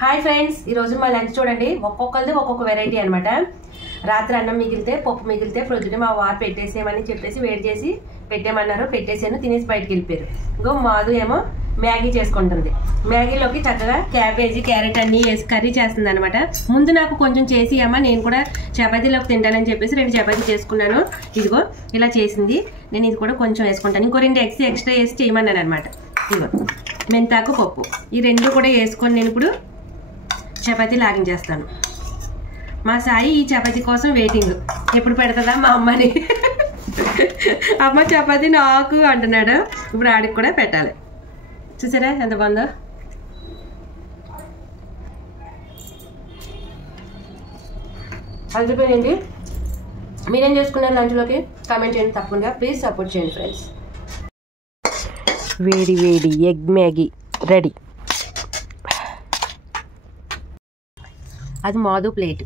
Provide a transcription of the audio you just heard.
Hi friends, ఈరోజు మా lunch చూడండి. ఒక్కొక్కరిది ఒక్కొక్క వెరైటీ అనమాట. రాత్రి అన్నం మిగిలితే, పప్పు మిగిలితే ఫ్రిడ్జ్ని మా వారు పెట్టేసేయమని చెప్పేసి వేడి చేసి పెట్టేయమన్నారు. పెట్టేసాను, తినేసి బయటకు వెళ్ళిపోయారు. ఇంకో మాధు ఏమో మ్యాగీ చేసుకుంటుంది. మ్యాగీలోకి చక్కగా క్యాబేజీ, క్యారెట్ అన్నీ వేసి కర్రీ చేస్తుంది అనమాట. ముందు నాకు కొంచెం చేసి అమ్మ నేను కూడా చపాతీలోకి తింటానని చెప్పేసి 2 చపాతీ చేసుకున్నాను. ఇదిగో ఇలా చేసింది. నేను ఇది కూడా కొంచెం వేసుకుంటాను. ఇంకో 2 ఎగ్స్ ఎక్స్ట్రా వేసి చేయమన్నాను అనమాట. ఇదిగో మెంతాకు పప్పు, ఈ 2 కూడా వేసుకొని నేను ఇప్పుడు చపాతీ లాగించేస్తాను. మా సాయి ఈ చపాతీ కోసం వెయిటింగ్, ఎప్పుడు పెడతదా మా అమ్మని. అమ్మ చపాతీ నాకు అంటున్నాడు. ఇప్పుడు ఆడికి కూడా పెట్టాలి. చూసారా ఎంత బాగుందో. అదిపోయింది. మీరేం చేసుకున్నారు లంచ్లోకి? కామెంట్ చేయండి తప్పకుండా. ప్లీజ్ సపోర్ట్ చేయండి ఫ్రెండ్స్. వేడి వేడి ఎగ్ మ్యాగీ రెడీ. అది మాధు ప్లేట్.